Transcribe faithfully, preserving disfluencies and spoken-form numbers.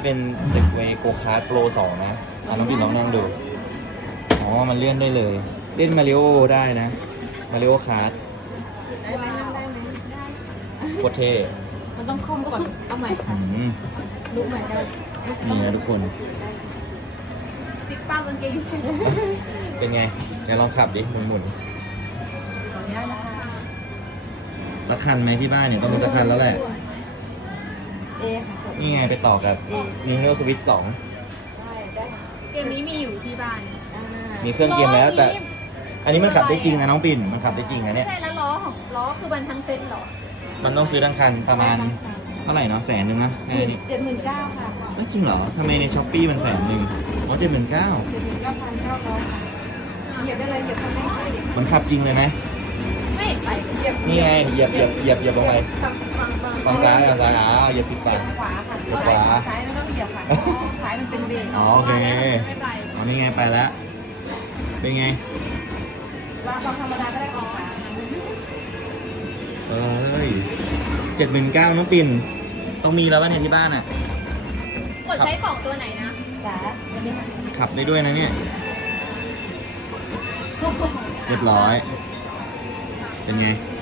เป็นเซกเวย์โกคาร์ดโปรสองนะอ่ะน้องปิ่นลองนั่งดูอ๋อมันเลื่อนได้เลยเล่นมาริโอได้นะมาริโอคาร์ดได้ไหมนั่งได้ไหมได้โคตรเท่มันต้องคล่อมก่อนเอาใหม่ค่ะอืมลุกใหม่ได้นี่นะทุกคนติ๊กป้ากางเกงเป็นไงเดี๋ยวลองขับดิหมุนหมุนขออนุญาตนะคะๆสักคันไหมที่บ้านเนี่ยต้องมีสักคันแล้วแหละเอค่ะกดนี่ไงไปต่อกับ Nintendo Switch สองได้ได้ค่ะเกมนี้มีอยู่ที่บ้านอ่ามีเครื่องเกมแล้วแต่ อันนี้มันขับได้จริงนะน้องปิ่นมันขับได้จริงนะไม่เนี่ยใช่แล้วล้อของล้อคือบันทั้งเซ็ตเหรอมันต้องซื้อทั้งคันประมาณเท่าไหร่เนาะแสนหนึ่งนะแค่นี้เจ็ดหมื่นเก้าค่ะเอ้ยจริงเหรอทำไมในช้อปปี้มันแสนหนึ่งอ๋อเจ็ดหมื่นเก้าเจ็ดหมื่นเก้าพันเก้าร้อยค่ะเหยียบได้เลยเหยียบคันเร่งได้เลยมันขับจริงเลยไหมไม่เห็นไปเหยียบนี่ไงเหยียบเหยียบเหยียบเหยียบลงไปฝั่งฝั่งฝั่งฝั่งซ้ายฝั่งซ้ายอ้าวเหยียบผิดเหยีฝั่ยงบขวาค่ะเหยียบขวาซ้ายไม่ต้องเหยียบค่ะซ้ายมันเป็นเบรกอ๋อโอเคไม่ไปอ๋อนี่ไงไปแล้วเป็นไงว่าความธรรมดาก็ได้ของขวาเอ้ยเจ็ดหมื่นเก้าน้องปิ่นต้องมีแล้วป่ะเนี่ยที่บ้านอ่ะกดใช้ของตัวไหนนะจ๋าวันนี้ค่ะขับได้ด้วยนะเนี่ยโอ้โหเรียบร้อย เป็นไงเ